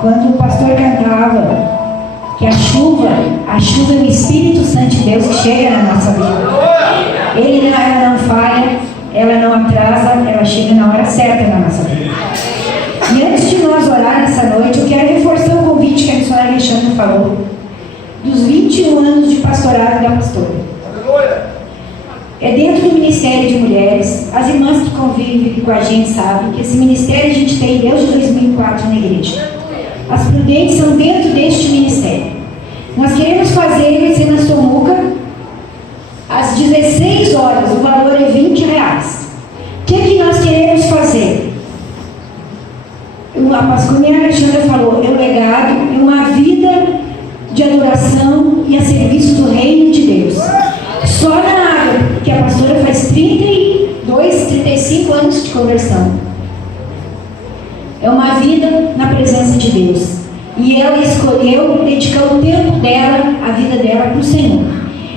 Quando o pastor cantava que a chuva é o Espírito Santo de Deus que chega na nossa vida. Ela não falha, ela não atrasa, ela chega na hora certa na nossa vida. E antes de nós orar nessa noite, eu quero reforçar o convite que a missionária Alexandre falou, dos 21 anos de pastorado da pastora. É dentro do Ministério de Mulheres. As irmãs que convivem com a gente sabem que esse ministério a gente tem desde 2004 na igreja. As prudentes são dentro deste ministério. Nós queremos fazer, vai ser na Somuca, às 16 horas, o valor é R$20. O que nós queremos fazer? A pastora Alexandra falou, é um legado, é uma vida de adoração e a serviço do reino de Deus. Só na água, que a pastora faz 35 anos de conversão. É uma vida na presença de Deus. E ela escolheu dedicar o tempo dela, a vida dela para o Senhor.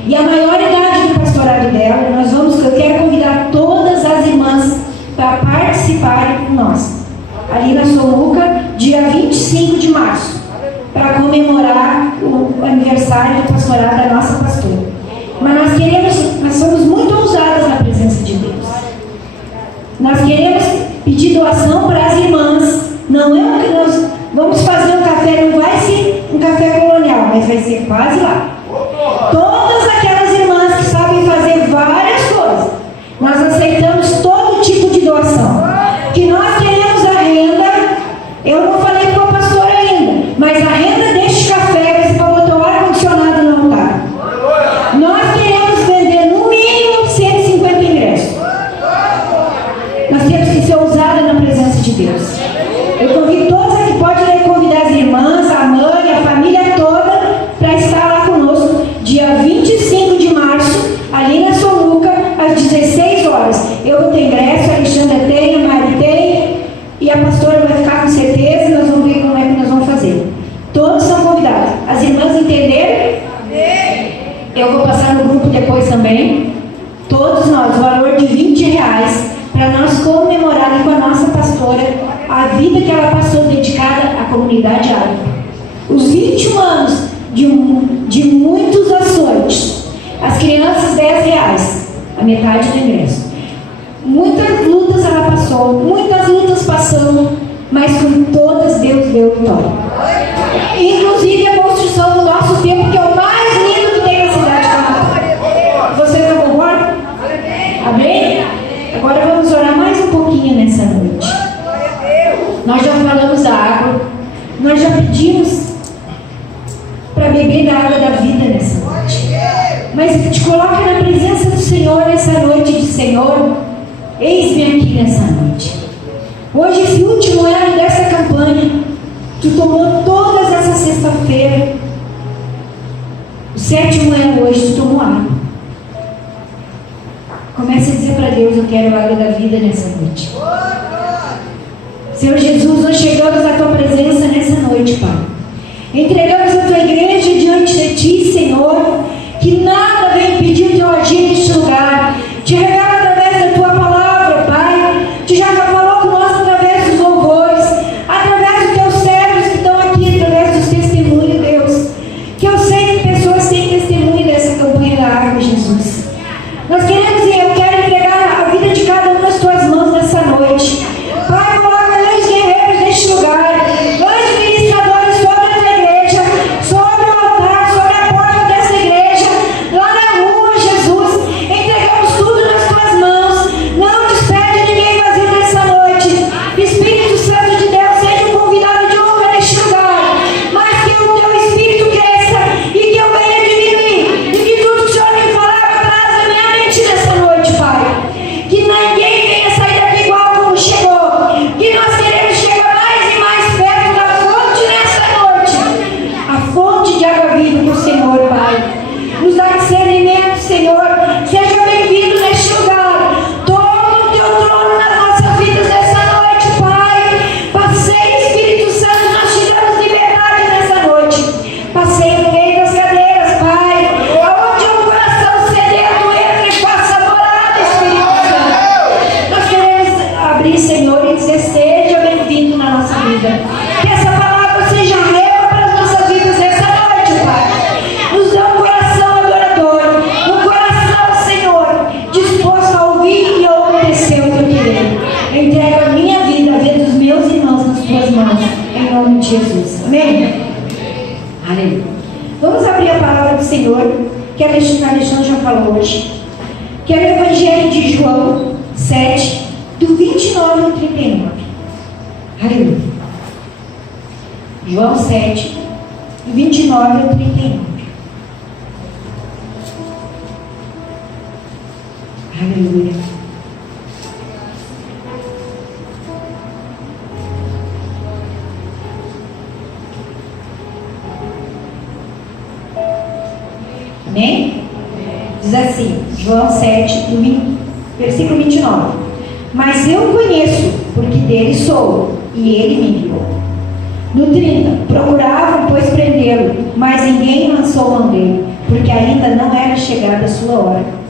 E a maior idade do pastorado dela, eu quero convidar todas as irmãs para participarem com nós. Ali na Somuca, dia 25 de março, para comemorar o aniversário do pastorado da nossa pastora. Mas nós somos muito ousadas na presença de Deus. Nós queremos pedir doação para as irmãs. Não é o que nós vamos fazer um café, não vai ser um café colonial, mas vai ser quase lá. Todas aquelas irmãs que sabem fazer várias coisas, nós aceitamos todo tipo de doação. Que nós queremos a renda, eu não falei com a pastora ainda, mas a renda deste café vai ser para botar o ar-condicionado no altar. Nós queremos vender no mínimo 150 ingressos. Nós temos que ser ousadas na presença de Deus. Eu convido todos aqui, pode convidar as irmãs, a mãe, a família toda, para estar lá conosco, dia 25 de março, ali na Somuca, às 16 horas. Eu vou ter ingresso, a Alexandra tem, a Mari tem, e a pastora vai ficar com certeza, e nós vamos ver como é que nós vamos fazer. Todos são convidados. As irmãs entenderam? Eu vou passar no grupo depois também. Todos nós, o valor de R$20, para nós comemorarmos com a nossa pastora a vida que ela passou dedicada à comunidade árabe. Os 21 anos de muitos açoites. As crianças, R$10, a metade do ingresso. Muitas lutas ela passou, muitas lutas passamos, mas com todas Deus deu vitória. Inclusive a construção do nosso templo, que é o mais lindo que tem na cidade de Canadá. Vocês não concordam? Amém? Agora vamos orar mais um pouquinho nessa noite. Nós já falamos da água, nós já pedimos para beber da água da vida nessa noite. Mas te coloca na presença do Senhor nessa noite de Senhor, eis-me aqui nessa noite. Hoje, esse último ano dessa campanha, tu tomou todas essa sexta-feira. O 7º ano hoje, tu tomou água. Comece a dizer para Deus, eu quero a água da vida nessa noite. Senhor Jesus, nós chegamos à tua presença nessa noite, Pai. Entregamos a tua igreja diante de ti, Senhor, que nada vem impedir o teu agir neste lugar. Te revela através da tua palavra, Pai. Tu já falou conosco através dos louvores, através dos teus servos que estão aqui, através dos testemunhos, Deus. Que eu sei que pessoas têm testemunho dessa campanha da água, Jesus. Nós queremos e eu quero entregar a vida de cada um nas tuas mãos nessa noite. Pai, coloca anjos guerreiros neste lugar, anjos ministradores sobre essa igreja, sobre o altar, sobre a porta dessa igreja, lá na de Jesus. Amém? Aleluia. Vamos abrir a palavra do Senhor, que a Alexandre já falou hoje, que é o Evangelho de João 7, do 29 ao 39. Aleluia. João 7, do 29 ao 39. Aleluia. Amém? Diz assim, João 7, versículo 29. Mas eu conheço, porque dele sou, e ele me enviou. No 30, procuravam, pois, prendê-lo, mas ninguém lançou mão dele, porque ainda não era chegada a sua hora.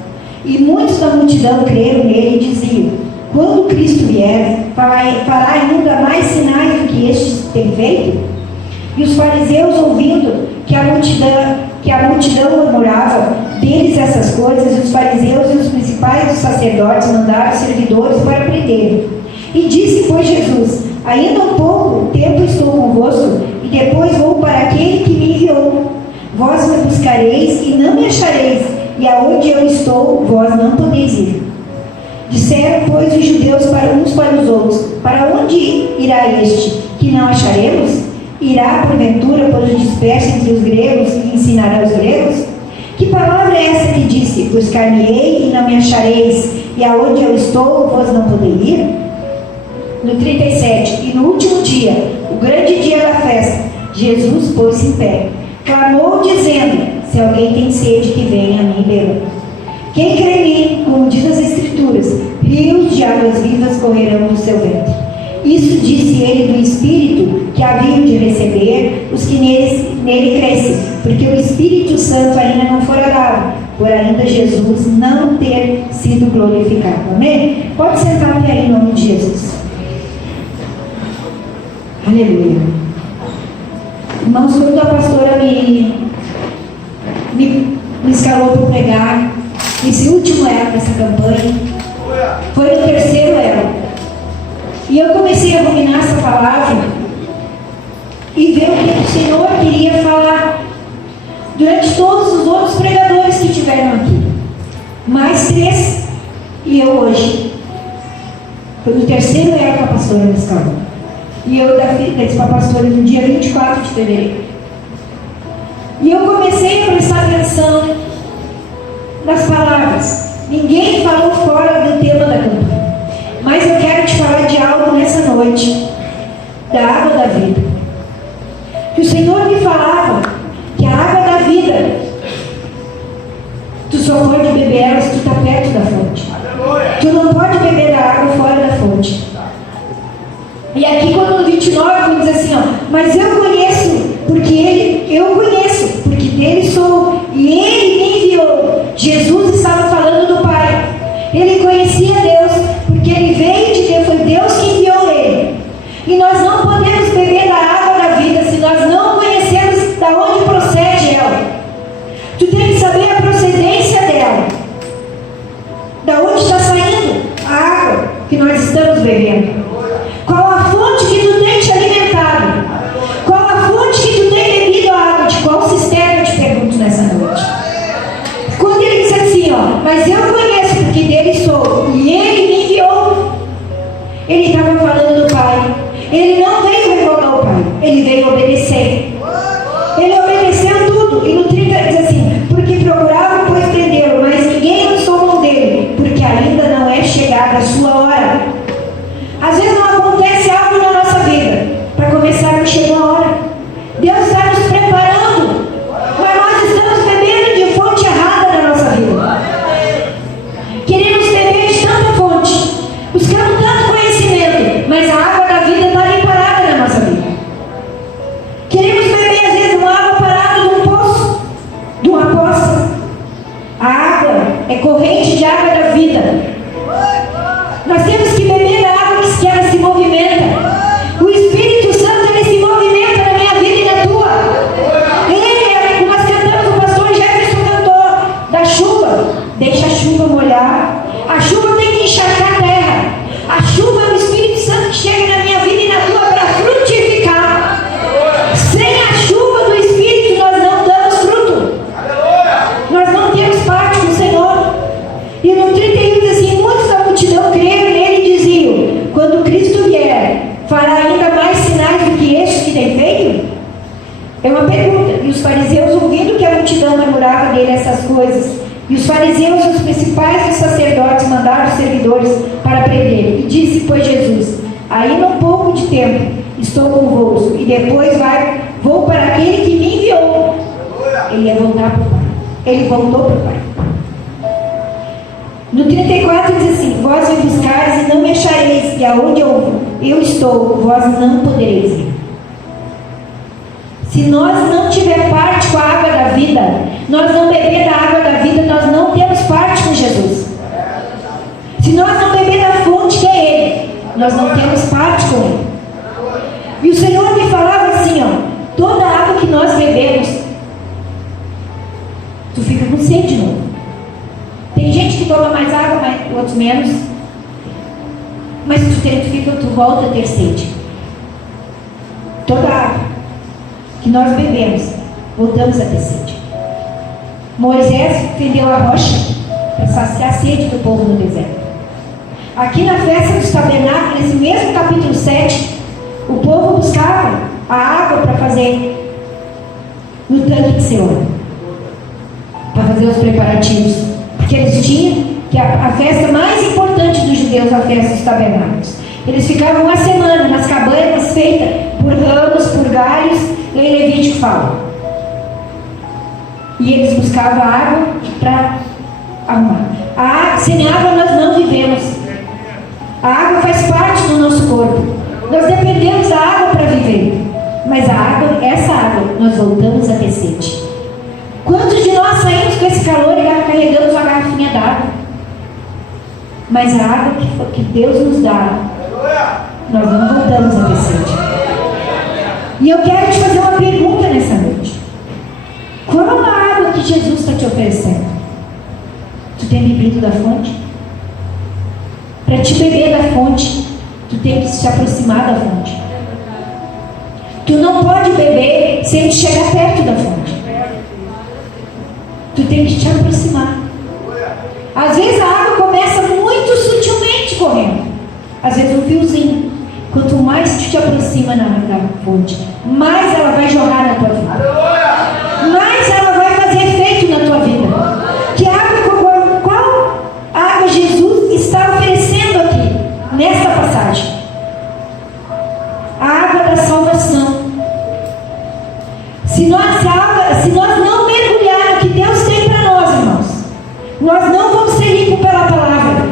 E muitos da multidão creram nele e diziam: quando Cristo vier, fará ainda mais sinais do que estes têm feito? E os fariseus, ouvindo que a multidão murmurava deles essas coisas, e os fariseus e os principais dos sacerdotes mandaram servidores para prendê-lo. E disse, pois, Jesus: ainda um pouco tempo estou convosco, e depois vou para aquele que me enviou. Vós me buscareis e não me achareis, e aonde eu estou, vós não podeis ir. Disseram, pois, os judeus uns para os outros: para onde irá este, que não acharemos? Irá, porventura, por os dispersos entre os gregos e ensinará os gregos? Que palavra é essa que disse: buscar-me-ei e não me achareis, e aonde eu estou, vós não podeis ir? No 37, e no último dia, o grande dia da festa, Jesus pôs-se em pé, clamou dizendo: se alguém tem sede, que venha a mim e beba. Quem crê em mim, como diz as Escrituras, rios de águas vivas correrão no seu ventre. Isso disse ele do Espírito que haviam de receber os que nele crescem, porque o Espírito Santo ainda não fora dado, por ainda Jesus não ter sido glorificado. Amém? Pode sentar-te aí em nome de Jesus. Aleluia. Irmãos, quando a pastora me escalou para pregar esse último elo dessa campanha, foi no terceiro elo. E eu comecei a ruminar essa palavra e ver o que o Senhor queria falar durante todos os outros pregadores que tiveram aqui. Mais 3 e eu hoje. Foi no terceiro elo que a pastora me escalou. E eu disse para a pastora no dia 24 de fevereiro. E eu comecei a prestar atenção nas palavras. Ninguém falou fora do tema da campanha. Mas eu quero te falar de algo nessa noite, da água da vida. Que o Senhor me falava que a água da vida, tu só pode beber ela se tu está perto da fonte. Tu não pode beber da água fora da fonte. E aqui quando no 29 diz assim, ó, mas eu conheço, porque dele sou, e ele me enviou. Jesus estava falando do Pai. Ele conhecia Deus, porque ele veio de Deus, foi Deus que enviou ele. E nós não podemos beber da água da vida se nós não conhecermos da onde procede ela. Tu tem que saber a procedência dela. Da onde está saindo a água que nós estamos bebendo. Qual a fonte que tu tem te alimentado? Qual a fonte que tu tem bebido a água? De qual cisterna eu te pergunto nessa noite? Quando ele diz assim, ó, mas eu conheço porque dele sou, e ele me enviou. Ele estava falando do Pai. Ele não veio revogar o Pai, ele veio obedecer. Ele obedeceu tudo. E no 30 diz assim, porque procuravam, pois prenderam, mas ninguém lançou mão dele, porque ainda não é chegada a sua hora. Às vezes não acontece algo na nossa vida, para começar não chegou a hora. Deus está nos preparando, mas nós estamos bebendo de fonte errada na nossa vida. Queremos beber de tanta fonte, buscando tanto conhecimento, mas a água da vida está ali parada na nossa vida. Queremos beber às vezes uma água parada de um poço, de uma poça. A água é corrente de água da vida. Nós essas coisas. E os fariseus e os principais dos sacerdotes mandaram os servidores para prender. E disse, pois, Jesus: ainda um pouco de tempo estou convosco, e depois vou para aquele que me enviou. Ele ia voltar para o Pai. Ele voltou para o Pai. No 34 diz assim: vós me buscareis e não me achareis, e aonde eu estou, vós não podereis ir. Se nós não tiver parte com a água da vida, nós não beber da água da vida, nós não temos parte com Jesus. Se nós não beber da fonte que é Ele, nós não temos parte com Ele. E o Senhor me falava assim, ó: toda a água que nós bebemos, tu fica com sede de novo. Tem gente que toma mais água, outros menos. Mas tu volta a ter sede. Toda a água que nós bebemos, voltamos a ter sede. Moisés fendeu a rocha para saciar a sede do povo no deserto. Aqui na festa dos tabernáculos, nesse mesmo capítulo 7, o povo buscava a água para fazer no tanque de Siloé, para fazer os preparativos, porque eles tinham que a festa mais importante dos judeus, a festa dos tabernáculos. Eles ficavam uma semana nas cabanas feitas por ramos, por galhos, e em Levítico fala. E eles buscavam água para arrumar. Sem água nós não vivemos. A água faz parte do nosso corpo. Nós dependemos da água para viver. Mas essa água, nós voltamos a ter sede. Quantos de nós saímos com esse calor e carregamos uma garrafinha d'água? Mas a água que Deus nos dá, nós não voltamos a ter sede. E eu quero te fazer uma pergunta nessa noite. Qual a água que Jesus está te oferecendo? Tu tem bebido da fonte? Para te beber da fonte, tu tem que te aproximar da fonte. Tu não pode beber sem te chegar perto da fonte. Tu tem que te aproximar. Às vezes a água começa muito sutilmente correndo. Às vezes um fiozinho. Quanto mais tu te aproxima da fonte, mais ela vai jorrar na tua vida. Mais ela vai fazer efeito na tua vida. Qual água Jesus está oferecendo aqui, nesta passagem? A água da salvação. Se nós não mergulhar no que Deus tem para nós, irmãos, nós não vamos ser limpos pela palavra.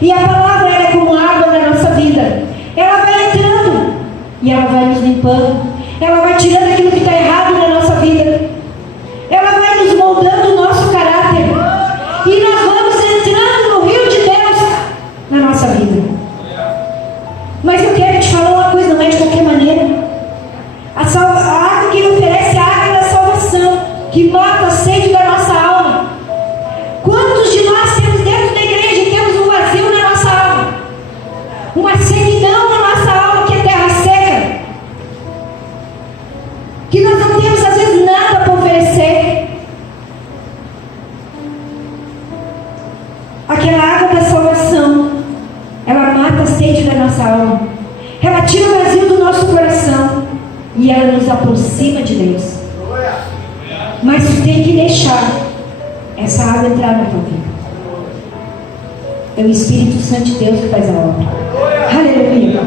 E a palavra é como água na nossa vida. Ela vai entrando e ela vai nos limpando. Ela vai tirando aquilo que está errado na nossa vida. Ela vai nos moldando o nosso caráter. E nós vamos entrando no rio de Deus na nossa vida. Mas eu quero te falar uma coisa, não é de qualquer maneira. A água que Ele oferece é a água da salvação, que mata a sede da nossa alma. Quantos de nós temos dentro da igreja e temos um vazio na nossa alma? Uma sequidão na nossa alma, que é terra seca, que nós não temos às vezes nada para oferecer. Aquela água da salvação, ela mata a sede da nossa alma, ela tira o vazio do nosso coração e ela nos aproxima de Deus. Mas tu tem que deixar essa água entrar na tua vida. É o Espírito Santo de Deus que faz a obra. Aleluia.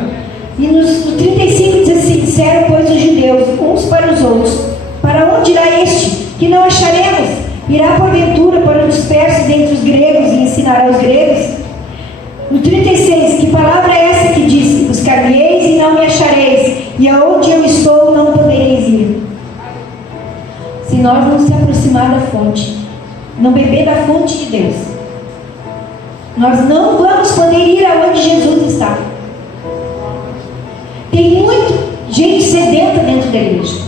E no 35 diz assim: disseram, pois, os judeus uns para os outros: para onde irá este, que não acharemos? Irá porventura para os persas entre os gregos e ensinará os gregos? No 36, que palavra é essa que diz: buscar-me-eis e não me achareis, e aonde eu estou não podereis ir? Se nós não se aproximar da fonte, não beber da fonte de Deus, nós não vamos poder ir aonde Jesus está. Tem muita gente sedenta dentro da igreja.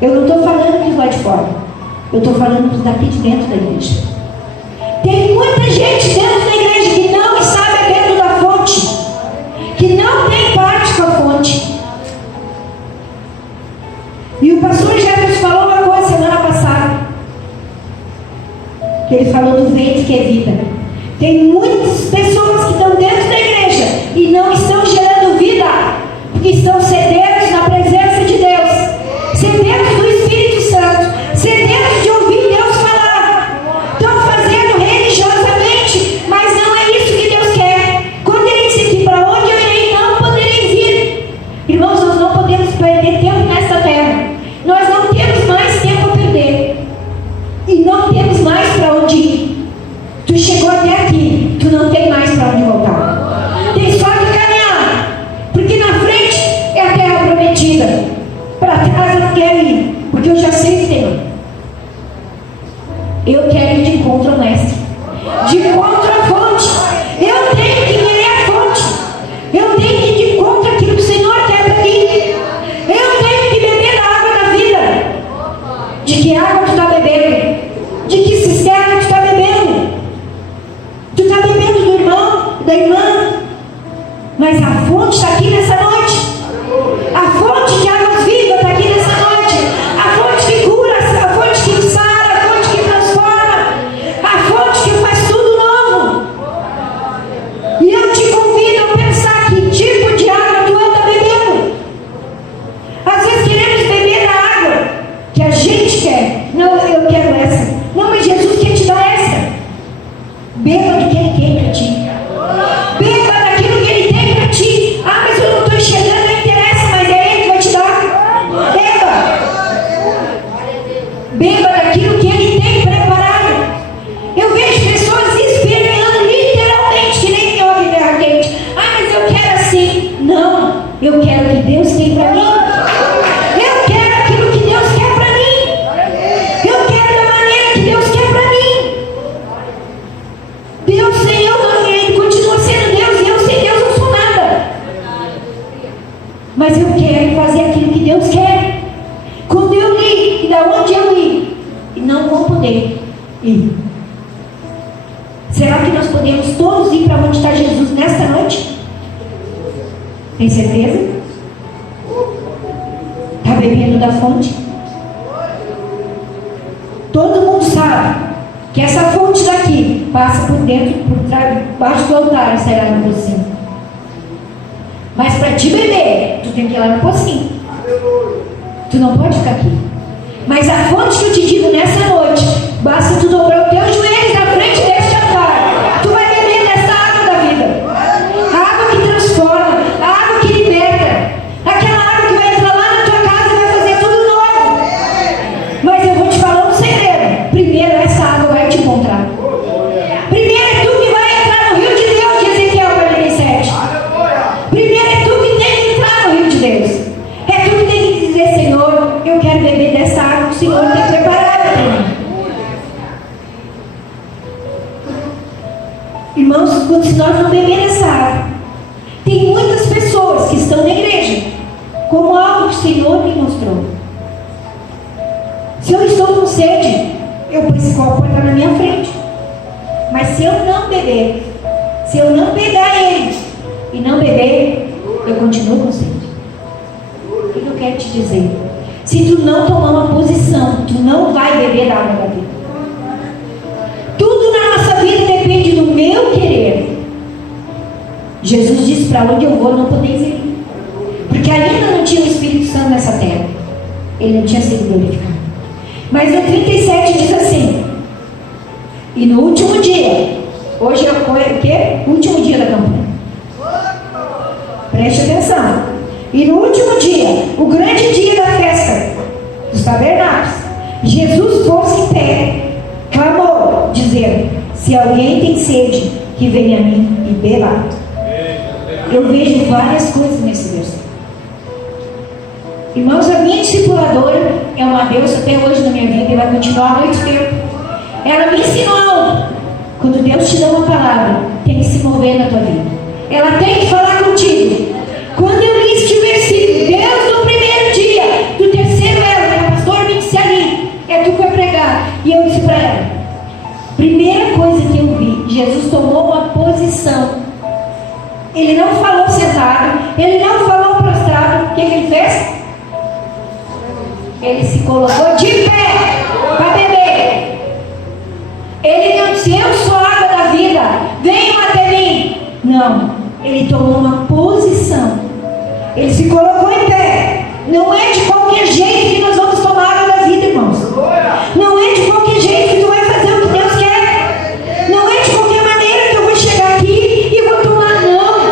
Eu não estou falando dos lá de fora, eu estou falando dos daqui de dentro da igreja. Tem muita gente dentro da igreja que não está bebendo da fonte, que não tem parte com a fonte. E o pastor Jefferson falou uma coisa semana passada, que ele falou do vento que é vida. Tem muitas pessoas que estão dentro da igreja e não estão gerando vida, porque estão sedentos na presença de Deus, sedentos do Espírito Santo, sedentos de ouvir Deus falar. Mas a fonte está aqui nessa noite. A fonte de águas vivas está aqui nessa noite. A fonte que cura, a fonte que sara, a fonte que transforma, a fonte que faz tudo novo. E eu te convido a pensar que tipo de água tu anda bebendo. Às vezes queremos beber da água que a gente quer. Não, eu quero essa. Não, mas Jesus quer te dar essa. Beba do que Ele tem para ti. Beba daquilo que Ele tem para ti. Ah, mas eu não estou enxergando, não interessa, mas é Ele que vai te dar. Beba. Beba daquilo que Ele tem preparado. Eu vejo pessoas esperneando literalmente, que nem minhocas de terra quente. Ah, mas eu quero assim. Não, eu quero o que Deus tem para mim. Eu quero aquilo que Deus quer para mim. Eu quero da maneira que Deus quer para mim. Deus sem eu, Ele continua sendo Deus, e eu sem Deus não sou nada. Mas eu quero fazer aquilo que Deus quer. Quando eu li, e da onde eu li, e não vou poder ir. Será que nós podemos todos ir para onde está Jesus nesta noite? Tem certeza? Está bebendo da fonte? Todo mundo sabe que essa fonte daqui passa por dentro, por baixo do altar e sairá no pocinho. Mas para te beber, tu tem que ir lá no pocinho. Tu não pode ficar aqui. Mas a fonte que eu te digo nessa noite, basta tu dobrar os teus joelhos na frente deste altar. Tu vai beber dessa água da vida. A água que transforma, a água que liberta. Aquela água que vai entrar lá na tua casa e vai fazer tudo novo. Mas eu vou te falar um segredo. Primeiro essa água vai te encontrar. Primeiro é tu que vai entrar no rio de Deus, de Ezequiel 47. Primeiro é tu que tem que entrar no rio de Deus. É tu que tem que dizer, Senhor, eu quero beber dessa água que o Senhor tem preparado para mim. Irmãos, se nós não bebermos essa água, tem muitas pessoas que estão na igreja, como algo que o Senhor me mostrou. Se eu estou com sede, esse copo vai estar na minha frente. Mas se eu não beber, se eu não pegar ele e não beber, eu continuo com sede. O que eu quero te dizer? Se tu não tomar uma posição, tu não vai beber da água da vida. Tudo na nossa vida depende do meu querer. Jesus disse: para onde eu vou não podeis ir. Porque ainda não tinha o Espírito Santo nessa terra. Ele não tinha sido glorificado. Mas no 37 diz assim: e no último dia, hoje é o quê? Último dia da campanha. Preste atenção. E no último dia, o grande dia da festa dos tabernáculos, Jesus pôs em pé, clamou, dizendo: se alguém tem sede, que venha a mim e beba. Eu vejo várias coisas nesse versículo. Irmãos, a minha discipuladora é uma Deus até hoje na minha vida e vai continuar há muito tempo. Ela me ensinou algo. Quando Deus te dá uma palavra, tem que se mover na tua vida. Ela tem que falar contigo. Quando eu li este versículo, Deus no primeiro dia do terceiro elo, que o pastor me disse ali, é tu que vai pregar. E eu disse para ela, primeira coisa que eu vi, Jesus tomou uma posição. Ele não falou sentado, ele não falou prostrado. O que ele fez? Ele se colocou de pé para beber. Ele não disse: eu sou a água da vida, venham até mim. Não, ele tomou uma posição. Ele se colocou em pé. Não é de qualquer jeito que nós vamos tomar a água da vida, irmãos. Não é de qualquer jeito que tu vai fazer o que Deus quer. Não é de qualquer maneira que eu vou chegar aqui e vou tomar, não.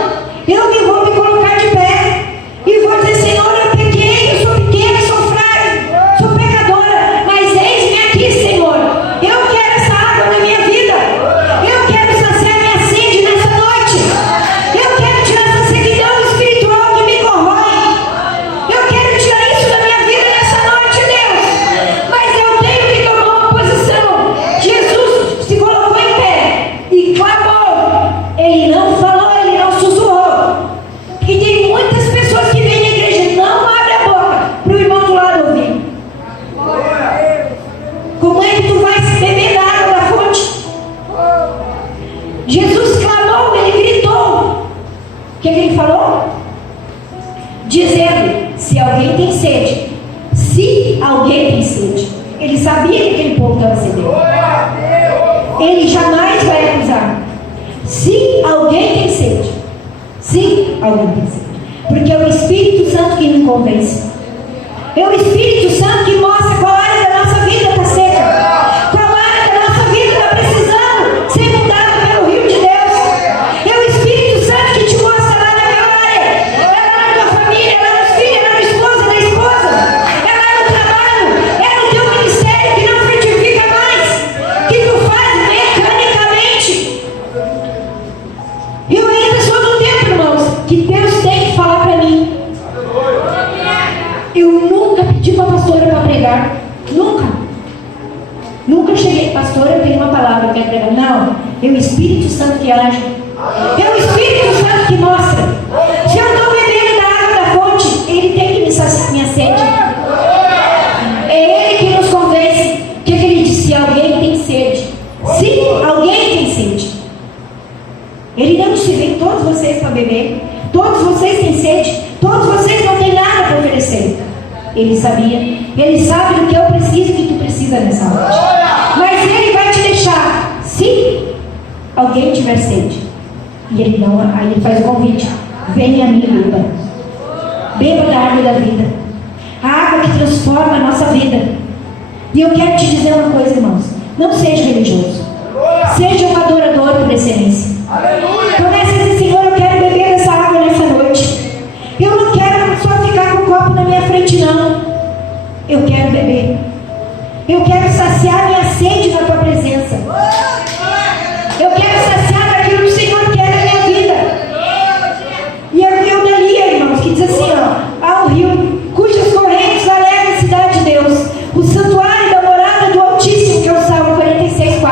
Eu vou me colocar de pé e vou dizer: Senhor, eu pequei, eu sou pequena, sou frágil, sou pecadora, mas eis-me aqui, Senhor. Eu quero essa água na minha vida. Eu quero saciar minha sede nessa noite. Eu quero tirar essa sequidão espiritual que me corrói. Eu quero tirar isso da minha vida O que ele falou? Dizendo: se alguém tem sede, se alguém tem sede. Ele sabia que aquele povo estava sedento. Ele jamais vai acusar. Se alguém tem sede, se alguém tem sede, porque é o Espírito Santo que me convence. É o Espírito Santo que mostra qual área da nossa vida está seca, qual área da nossa vida está precisando ser mudada pelo rio de Deus. É o Espírito Santo que te mostra lá naquela área, é lá na tua família, é lá nos filhos, é lá na esposa, na esposa, é lá no trabalho, é no teu ministério que não frutifica mais, que tu faz mecanicamente. Eu ainda sou do tempo, irmãos, que Deus tem que falar para mim. Eu nunca pedi para a pastora para pregar. Nunca cheguei, pastora, eu tenho uma palavra, eu quero pregar. Não, é o Espírito Santo que age. É o Espírito Santo que mostra. Se eu estou bebendo da água da fonte, Ele tem que me saciar minha sede. É Ele que nos convence. O que Ele disse? Se alguém tem sede. Se alguém tem sede. Ele não disse: vem todos vocês para beber. Todos vocês têm sede. Todos vocês não têm nada para oferecer. Ele sabia. Ele sabe do que eu preciso e que tu precisa nessa noite. Mas Ele vai te deixar. Se alguém tiver sede. E Ele não. Aí Ele faz o convite: venha a mim, beba. Beba da água da vida. A água que transforma a nossa vida. E eu quero te dizer uma coisa, irmãos. Não seja religioso. Seja um adorador por excelência. Comece a dizer: Senhor, eu quero beber dessa água nessa noite. Eu não quero só ficar com o copo na minha frente, não. Eu quero beber. Eu quero saciar minha sede na tua presença. Eu quero saciar daquilo que o Senhor quer na minha vida. E eu daria, irmãos, que diz assim: ó, há um rio cujas correntes alegram a cidade de Deus, o santuário da morada do Altíssimo, que é o Salmo 46:4.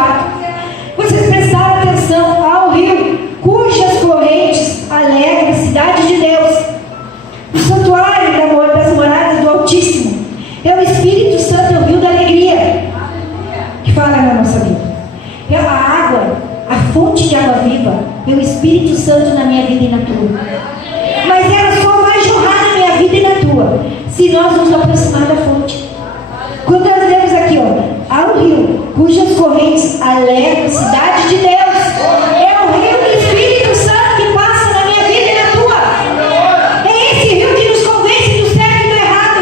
Vocês prestaram atenção: há um rio cujas correntes alegram a cidade de Deus, o santuário das moradas do Altíssimo. É o Espírito Santo, é o rio da alegria que fala na nossa vida. É a água, a fonte de água viva, é o Espírito Santo na minha vida e na tua. Mas ela só vai jorrar na minha vida e na tua se nós nos aproximar da fonte. Quando nós lemos aqui, ó, há um rio cujas correntes alegram a cidade de Deus. É o rio do Espírito Santo que passa na minha vida e na tua. É esse rio que nos convence do certo e do errado.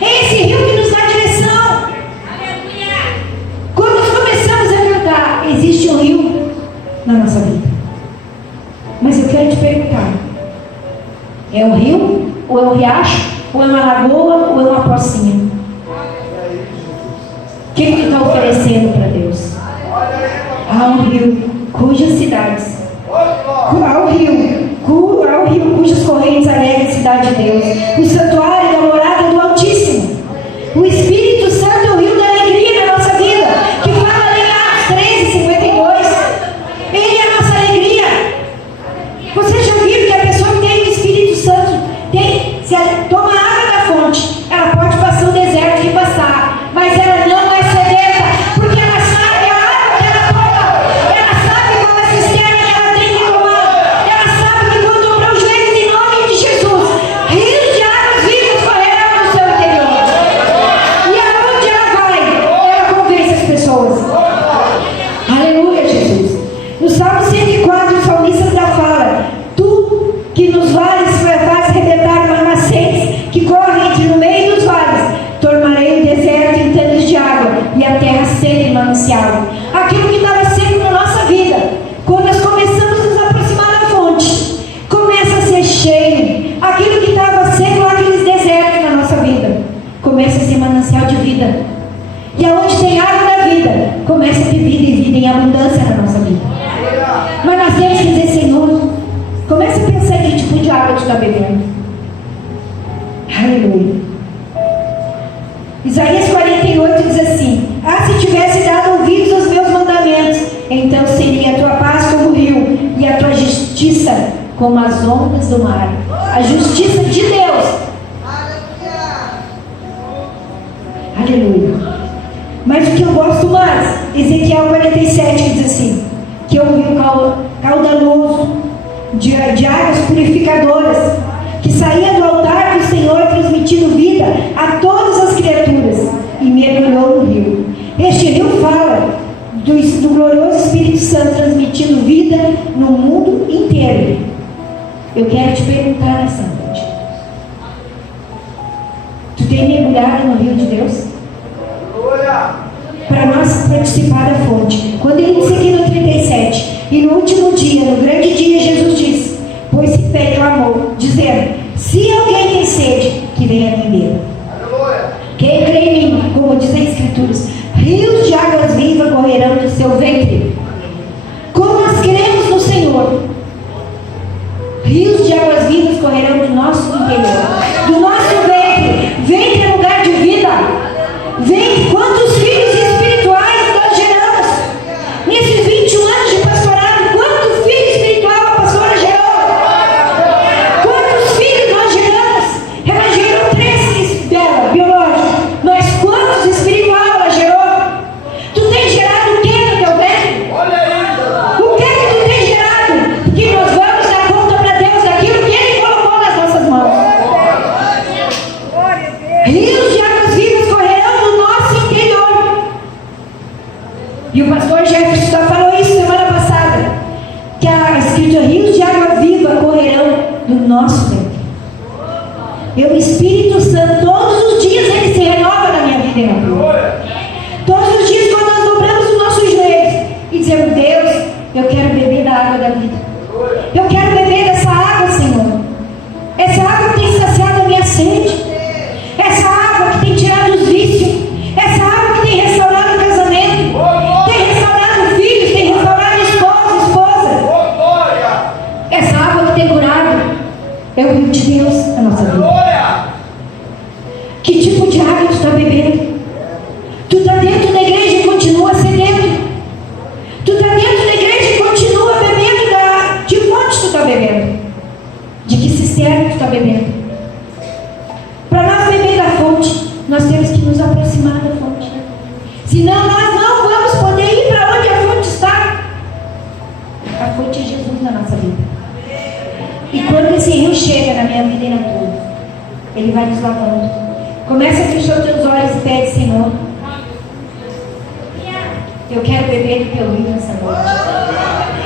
É esse rio que nos dá direção. Quando nós começamos a cantar, existe um rio na nossa vida. Mas eu quero te perguntar: é um rio? Ou é um riacho? Ou é uma lagoa? Ou é uma pocinha? O que tu está oferecendo para Deus? Há um rio cujas cidades, há um rio cujas correntes alegram a cidade de Deus, o santuário da morada do Altíssimo. O Espírito Santo é o rio da alegria na nossa vida, que fala em Atos 13:52. Ele é a nossa alegria. Você já viu que a pessoa que tem o Espírito Santo se ela toma água da fonte, ela pode passar o deserto e passar, mas ela não é sedenta, porque ela sabe a água que ela toma, ela sabe qual é a cisterna que ela tem que tomar, ela sabe que quando dobrar os joelhos em nome de Jesus, rios de águas vivas correrão no seu interior. E aonde ela vai, ela convence as pessoas. Aleluia, Jesus. No Salmo 104, o salmista ainda fala: tu que nos vales faz arrebentar manascentes que correm entre no meio dos vales, tornarei o deserto em tanques de água e a terra seca em manancial. Aquilo que estava seco na nossa vida, quando nós começamos a nos aproximar da fonte, começa a ser cheio. Aquilo que estava seco lá, aqueles desertos na nossa vida, começa a ser manancial de vida. E aonde tem água da vida, começa a ter vida e vida em abundância na nossa vida. Mas nós temos que dizer: Senhor, comece a pensar que tipo de água tu está bebendo. Aleluia. Isaías 48 diz assim: ah, se tivesse dado ouvidos aos meus mandamentos, então seria a tua paz como o rio e a tua justiça como as ondas do mar. A justiça de Deus. Aleluia. Mas o que eu gosto mais, Ezequiel 47, que diz assim: que eu vi o caudaloso de águas purificadoras, que saía do altar do Senhor transmitindo vida a todas as criaturas, e mergulhou no rio. Este rio fala do glorioso Espírito Santo transmitindo vida no mundo inteiro. Eu quero te perguntar nessa noite: tu tem mergulhado no rio de Deus? Para nós participar da fonte. Quando ele disse aqui no 37, e no último dia, no grande dia, Jesus disse: pôs-se em pé e clamou, dizendo: se alguém tem sede, que venha a mim beba. Quem crê em mim, como dizem as Escrituras, rios de águas vivas correrão do seu ventre. Como nós cremos no Senhor, rios de águas vivas correrão do nosso interior, do nosso ventre. Ventre é lugar de vida. Ventre, quantos filhos espirituais nós geramos? Nesses 21 anos de pastorado, quantos filhos espirituais a pastora gerou? Quantos filhos nós geramos? Ela gerou 3 dela, biológicos. Mas quantos espirituais ela gerou? Tu tem gerado o que no teu ventre? O que é que tu tem gerado? Porque nós vamos dar conta para Deus daquilo que Ele colocou nas nossas mãos. Rios de águas vivas correrão no nosso interior. E o pastor Jefferson só falou isso semana passada, que a escritura rios de água viva correrão no nosso ventre. E o Espírito Santo, todos os dias ele se renova na minha vida e na tua. Todos os dias, quando nós dobramos os nossos joelhos e dizemos: Deus, eu quero beber da água da vida. Eu quero beber dessa água, Senhor. Essa água que tem saciado a minha sede. Essa água que tem tirado os vícios. Essa água que tem restaurado o casamento. Tem restaurado filhos, tem restaurado esposa. Essa água que tem curado é o rio de Deus na nossa vida. Que tipo de água tu está bebendo? Tu está dentro da igreja e continua sedento. Tu está dentro da igreja e continua bebendo de fonte tu está bebendo. De que cisterna tu está bebendo? Para nós beber da fonte, nós temos que nos aproximar da fonte. Senão nós não vamos poder ir para onde a fonte está. A fonte é Jesus na nossa vida. E quando esse rio chega na minha vida e na tua, ele vai nos lavando. Começa a fechar os teus olhos e pede: Senhor, eu quero beber do teu rio nessa noite.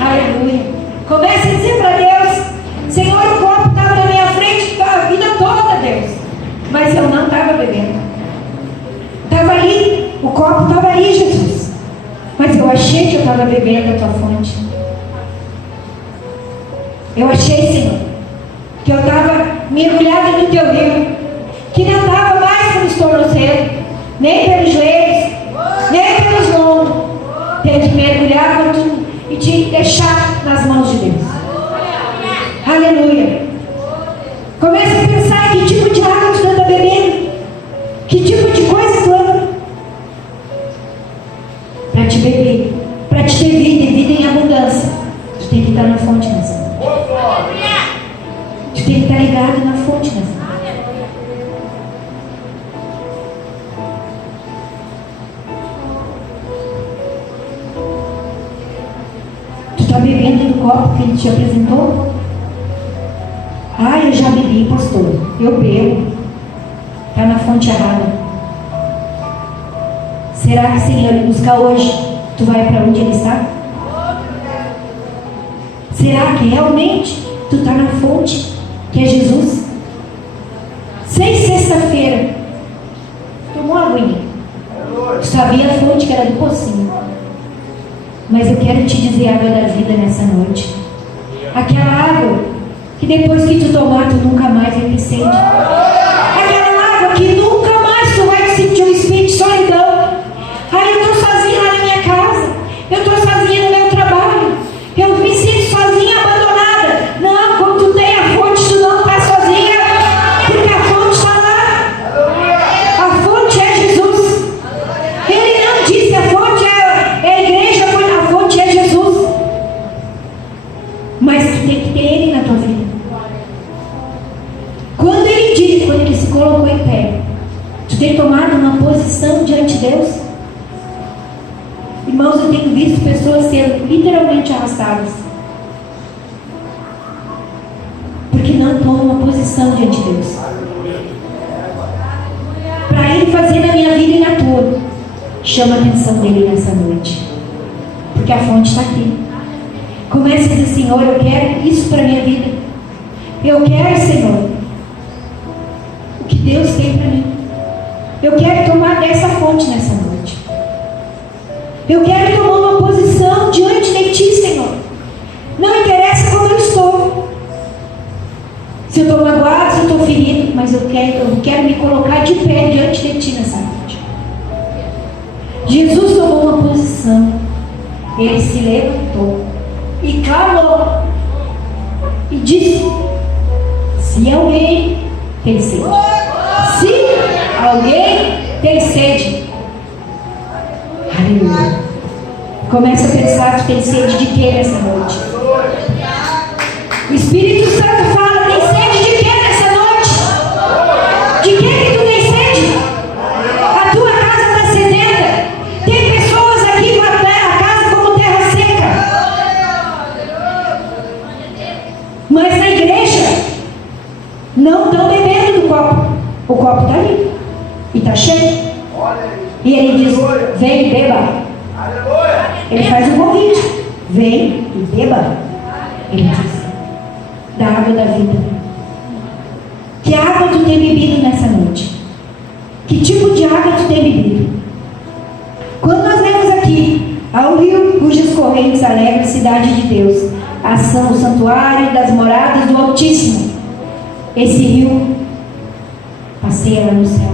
Aleluia. Comece a dizer para Deus: Senhor, o copo estava na minha frente a vida toda, Deus, mas eu não estava bebendo. Estava ali, o copo estava ali, Jesus, mas eu achei que eu estava bebendo da tua fonte. Eu achei, Senhor, que eu estava mergulhada no teu rio, que não estava mais pelos tornozelos, nem pelos joelhos, nem pelos lombos. Tem que mergulhar e te deixar nas mãos de Deus. Aleluia. Comece a pensar que tipo de água tu anda bebendo, que tipo de coisa tu anda, para te beber, para te ter vida e vida em abundância. Tu tem que estar na fonte nessa noite. Tu tem que estar ligado na fonte nessa noite. Tu está bebendo do copo que ele te apresentou? Ah, eu já bebi, pastor. Eu bebo. Está na fonte errada. Será que, Senhor, ele buscar hoje, tu vai para onde ele está? Será que realmente tu está na fonte, que é Jesus? Sexta-feira, tomou a aguinha. Tu sabia a fonte que era do pocinho. Mas eu quero te dizer a água da vida nessa noite. Aquela água que depois que tu tomar, tu nunca mais vai ter sede. Aquela água que nunca mais tu vai sentir um espírito de solidão. Ah, eu estou sozinha lá na minha casa. Eu estou sozinha no meu trabalho. Eu me sinto sozinha, abandonada. Não, quando tu tem a fonte, tu não está sozinha. Porque a fonte está lá. A fonte é Jesus. Ele não disse a fonte é a igreja, a fonte é Jesus. Mas tu tem que ter Ele na tua vida. Quando Ele se colocou em pé, tu tem tomado uma posição diante de Deus? Irmãos, eu tenho visto pessoas sendo literalmente arrastadas. não toma uma posição diante de Deus, para Ele fazer na minha vida e na tua, chama a atenção dele nessa noite, porque a fonte está aqui. Comece a dizer: Senhor, eu quero isso para a minha vida. Eu quero, Senhor, o que Deus tem para mim. Eu quero tomar dessa fonte nessa noite. Eu quero tomar uma posição diante de Ti, Senhor. Não interessa como eu estou. Se eu estou magoado, se eu estou ferido, mas eu quero me colocar de pé diante de Ti nessa noite. Jesus tomou uma posição. Ele se levantou e clamou e disse: se alguém tem sede, se alguém tem sede, aleluia. Começa a pensar que tem sede de quê nessa noite? O Espírito Santo fala: tem sede de quê nessa noite? De que tu tem sede? A tua casa está sedenta. Tem pessoas aqui com a casa como terra seca, mas na igreja não estão bebendo do copo. O copo está ali e está cheio. E ele diz: vem e beba. Ele faz um convite: vem e beba. Ele diz: da água da vida. Que água tu tem bebido nessa noite? Que tipo de água tu tem bebido? Quando nós lemos aqui: ao rio cujas correntes alegram a cidade de Deus, ação o santuário das moradas do Altíssimo. Esse rio passeia lá no céu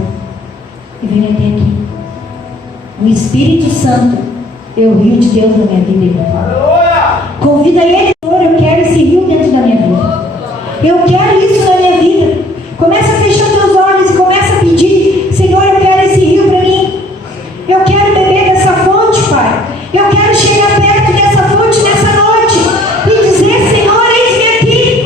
e vem até aqui. O Espírito Santo é o rio de Deus na minha vida. Convida ele: Senhor, eu quero esse rio dentro da minha vida. Eu quero isso na minha vida. Começa a fechar os teus olhos e começa a pedir: Senhor, eu quero esse rio para mim. Eu quero beber dessa fonte, Pai. Eu quero chegar perto dessa fonte nessa noite e dizer: Senhor, eis-me aqui.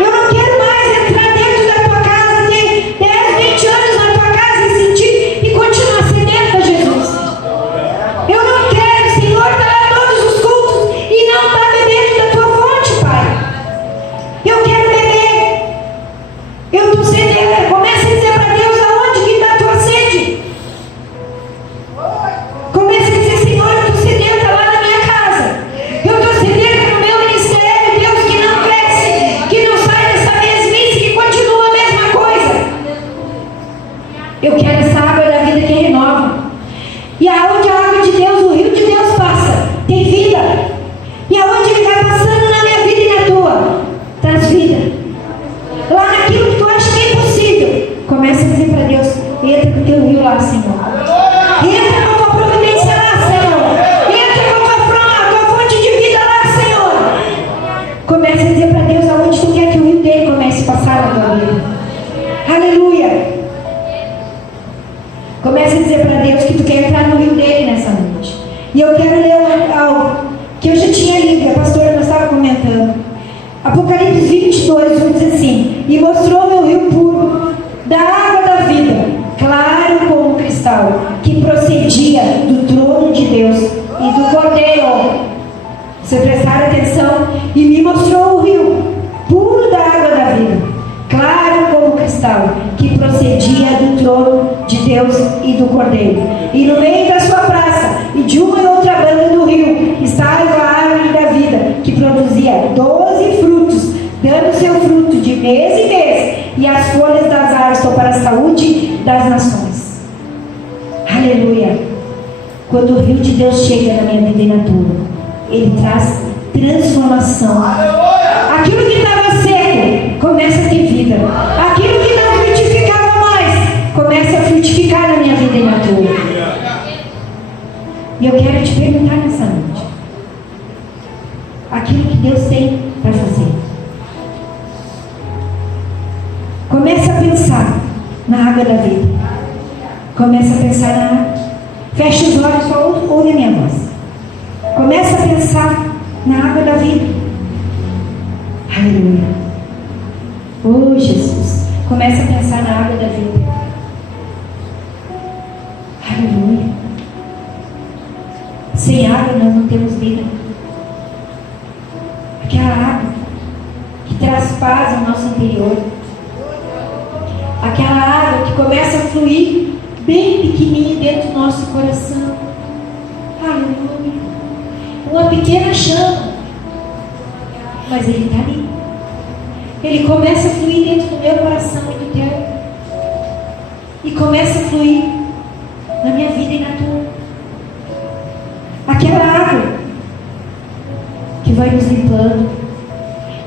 Eu não quero mais entrar dentro da tua casa, ter 10, 20 anos na tua casa e sentir e continuar sedento, Jesus. Eu não quero, Senhor, estar lá todos os cultos e não estar bebendo da tua fonte, Pai. Eu quero beber. Eu estou sedenta. Começa a dizer para Deus aonde que está a tua sede. Começa a dizer: Senhor, eu estou sedenta lá na minha casa. Eu estou sedenta no meu ministério, Deus, que não cresce, que não sai dessa mesmice, que continua a mesma coisa. Eu quero essa água da vida que renova. E aonde a água de Deus, o rio de Deus passa, tem vida. E aonde ele vai passando na minha vida e na tua, traz vida. Lá naquilo que tu acha que é impossível, começa a dizer para Deus: entra com o teu rio lá, Senhor. Entra com a tua providência lá, Senhor. Entra com a tua fonte de vida lá, Senhor. Começa a dizer para Deus aonde tu quer que o rio dele comece a passar na tua vida. Aleluia. Começa a dizer para Deus que tu quer entrar no rio dele nessa noite. E eu quero ler algo que eu já tinha lido, a pastora não estava comentando. Apocalipse 22, 1 diz assim: e mostrou-me o rio puro, da água da vida, claro como cristal, que procedia do trono de Deus e do Cordeiro. Você prestar atenção? E me mostrou o rio puro da água da vida, claro como cristal, que procedia do trono de Deus e do Cordeiro. E no meio da sua praça, e de uma e outra banda do rio, estava a árvore da vida, que produzia 12 frutos, dando seu fruto de mês em mês, e as folhas das árvores são para a saúde das nações. Aleluia. Quando o rio de Deus chega na minha vida e na tua, ele traz transformação. Aquilo que estava seco começa a ter vida. Aquilo que não frutificava mais começa a frutificar na minha vida e na tua. E eu quero te perguntar nessa noite: aquilo que Deus tem para fazer. Começa a pensar na água da vida. Começa a pensar na água. Fecha os olhos, só ouve a minha voz. Começa a pensar na água da vida. Aleluia. Oh, Jesus. Começa a pensar na água da vida. Aleluia. Sem água nós não temos vida. Aquela água que está traz paz ao nosso interior. Aquela água que começa a fluir bem pequenininha dentro do nosso coração. Aleluia. Uma pequena chama, mas Ele está ali. Ele começa a fluir dentro do meu coração e do teu. E começa a fluir na minha vida e na tua. Aquela água que vai nos limpando,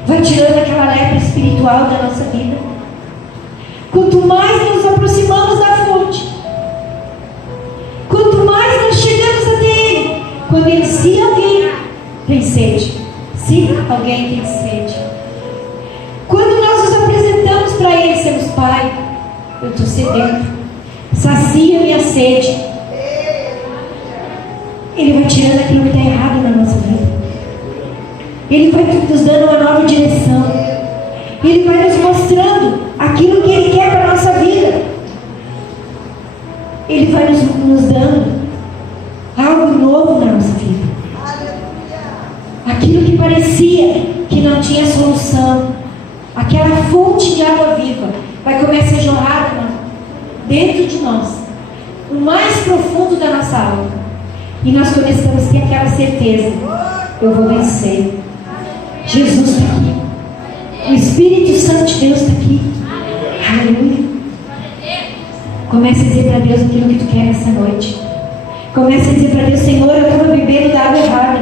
vai tirando aquela lepra espiritual da nossa vida. Quanto mais nos aproximamos da fonte, quanto mais nós chegamos até Ele, quando Ele, se alguém tem sede, se alguém tem sede, quando nós nos apresentamos para Ele, dizemos: Pai, eu estou sedento, sacia minha sede. Ele vai tirando aquilo que está errado na nossa vida. Ele vai nos dando uma nova direção. Ele vai nos mostrando aquilo que Ele quer para a nossa vida. Ele vai nos dando algo novo na nossa vida. Aquilo que parecia que não tinha solução, aquela fonte de água viva, vai começar a jorrar dentro de nós, o mais profundo da nossa alma. E nós começamos a ter aquela certeza: eu vou vencer. Jesus está aqui. O Espírito Santo de Deus está aqui. Aleluia. Comece a dizer para Deus aquilo que tu quer nessa noite. Comece a dizer para Deus: Senhor, eu estava bebendo da água errada.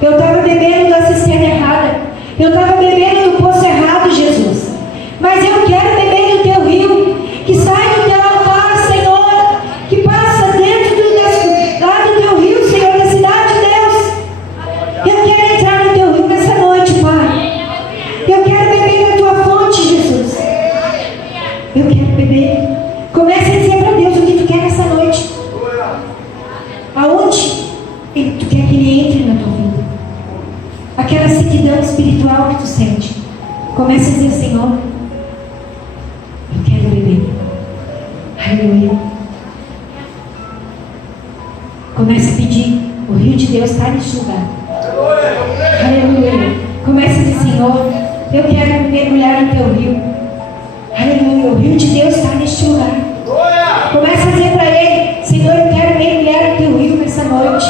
Eu estava bebendo da cisterna errada. Eu estava bebendo do poço errado, Jesus. Mas eu quero beber do teu rio, que sai do teu altar, Senhor, que passa dentro lá do teu rio, Senhor, da cidade de Deus. Eu quero entrar no teu rio nessa noite, Pai. Eu quero beber da tua fonte, Jesus. Eu quero beber. Comece a dizer para Deus o que tu quer nessa noite. Aonde tu quer que Ele entre na tua vida. Aquela sequidão espiritual que tu sente. Comece a dizer: Senhor, eu quero beber. Aleluia. Comece a pedir. O rio de Deus está neste lugar. Aleluia. Comece a dizer: Senhor, eu quero mergulhar no teu rio. Aleluia. O rio de Deus está neste lugar. Comece a dizer para Ele: Senhor, eu quero mergulhar no teu rio nessa noite.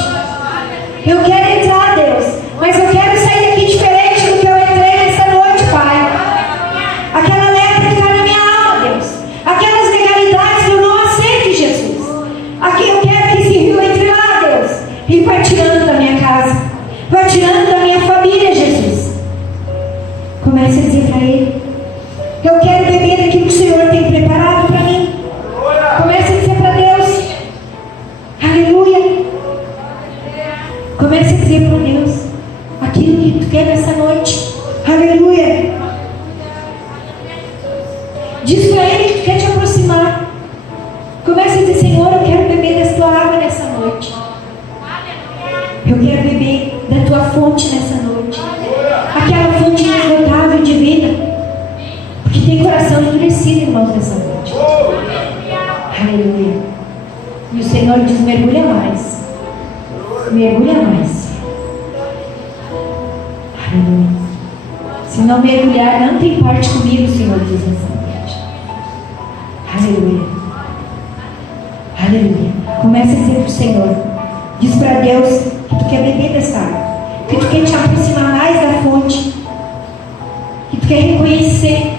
Eu quero entrar, Deus, mas eu quero sair daqui diferente do que eu entrei nessa noite, Pai. Aquela lepra que está na minha alma, Deus. Aquelas legalidades que eu não aceito, Jesus. Aqui eu quero que esse rio entre lá, Deus. E vai tirando da minha casa. Vai tirando da minha família, Jesus. Comece a dizer para Ele: eu quero beber daquilo que o Senhor tem preparado para mim. Comece a dizer para Deus. Aleluia. Comece a dizer para Deus aquilo que tu quer nessa noite. Aleluia. Diz para Ele que tu quer te aproximar. Comece a dizer: Senhor, eu quero beber da tua água nessa noite. Eu quero beber da tua fonte nessa noite. Aquela fonte inesgotável de vida. Porque tem coração endurecido, irmãos, nessa noite. Aleluia. E o Senhor diz: mergulha mais. Mergulha mais. Aleluia. Se não mergulhar, não tem parte comigo, o Senhor diz nessa noite. Aleluia. Aleluia. Comece a dizer para o Senhor. Diz para Deus que tu quer beber dessa água. Que tu quer te aproximar mais da fonte. Que tu quer reconhecer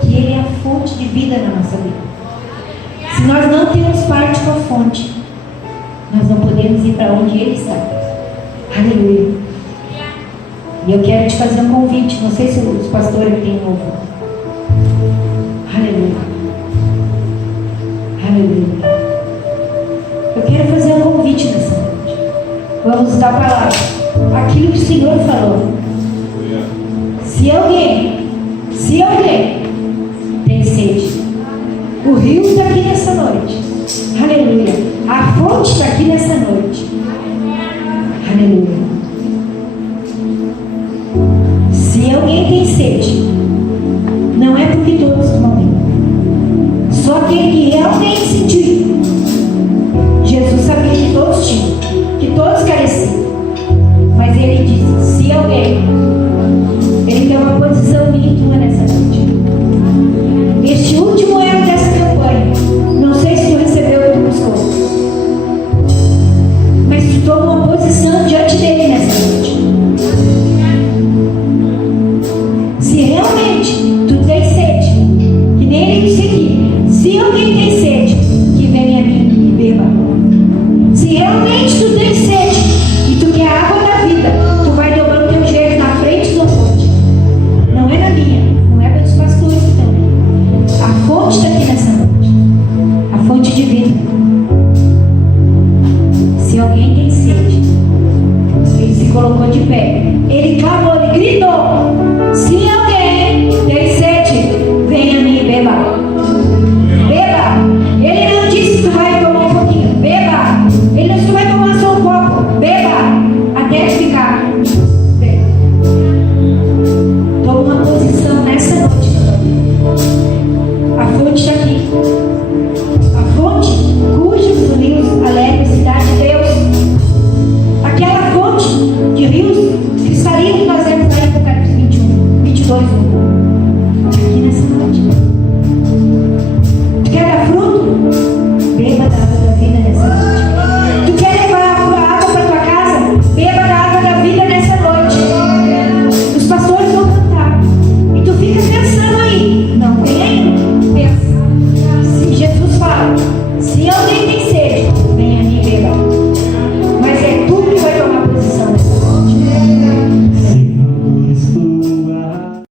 que Ele é a fonte de vida na nossa vida. Se nós não temos parte com a fonte, nós não podemos ir para onde Ele está. Aleluia. E eu quero te fazer um convite. Não sei se os pastores têm um ovo. Aleluia. Aleluia. Eu quero fazer um convite nessa noite. Vamos dar a palavra. Aquilo que o Senhor falou. Se alguém tem sede, o rio está aqui nessa noite. Aleluia. A fonte está aqui nessa noite. Aleluia. Se alguém tem sede,